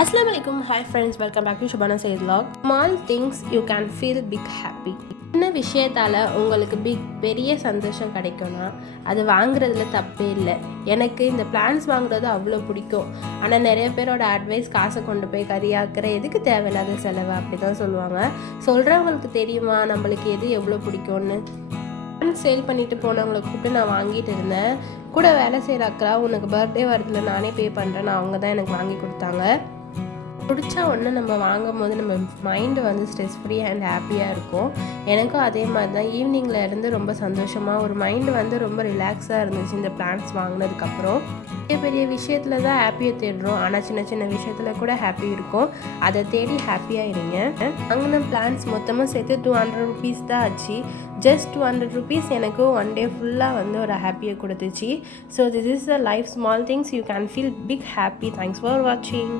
Assalamu alaikum. Hi friends, welcome back to Shabana Says Vlog. Small things you can feel big happy. சின்ன விஷயத்தால் உங்களுக்கு பெரிய சந்தோஷம் கிடைக்கும்னா அது வாங்குறதுல தப்பே இல்லை. எனக்கு இந்த பிளான்ஸ் வாங்குறது அவ்வளோ பிடிக்கும். ஆனால் நிறைய பேரோட அட்வைஸ் காசை கொண்டு போய் கறியாக்குற எதுக்கு தேவையில்லாத செலவு அப்படி தான் சொல்லுவாங்க. சொல்கிறவங்களுக்கு தெரியுமா நம்மளுக்கு எது எவ்வளோ பிடிக்கும்னு. சேல் பண்ணிட்டு போனவங்களை கூப்பிட்டு நான் வாங்கிட்டு இருந்தேன். கூட வேலை செய்கிற அக்கா உனக்கு பர்த்டே வரதுல நானே பே பண்ணுறேன்னு அவங்க தான் எனக்கு வாங்கி கொடுத்தாங்க. பிடிச்சா ஒன்று நம்ம வாங்கும் போது நம்ம மைண்டு வந்து ஸ்ட்ரெஸ் ஃப்ரீ அண்ட் ஹாப்பியாக இருக்கும். எனக்கும் அதே மாதிரி தான் ஈவினிங்கில் இருந்து ரொம்ப சந்தோஷமாக ஒரு மைண்டு வந்து ரொம்ப ரிலாக்ஸாக இருந்துச்சு இந்த பிளான்ஸ் வாங்கினதுக்கப்புறம். பெரிய பெரிய விஷயத்தில் தான் ஹாப்பியை தேடுறோம், ஆனால் சின்ன சின்ன விஷயத்தில் கூட ஹாப்பி இருக்கும். அதை தேடி ஹாப்பியாக இருங்க. வாங்கின பிளான்ஸ் மொத்தமாக சேர்த்து 200 rupees தான் ஆச்சு. ஜஸ்ட் 200 rupees எனக்கு ஒன் டே ஃபுல்லாக வந்து ஒரு ஹாப்பியை கொடுத்துச்சு. So this is the life small things you can feel big happy. Thanks for வாட்சிங்.